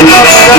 I'm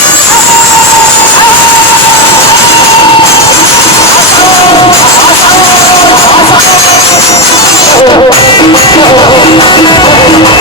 Oh,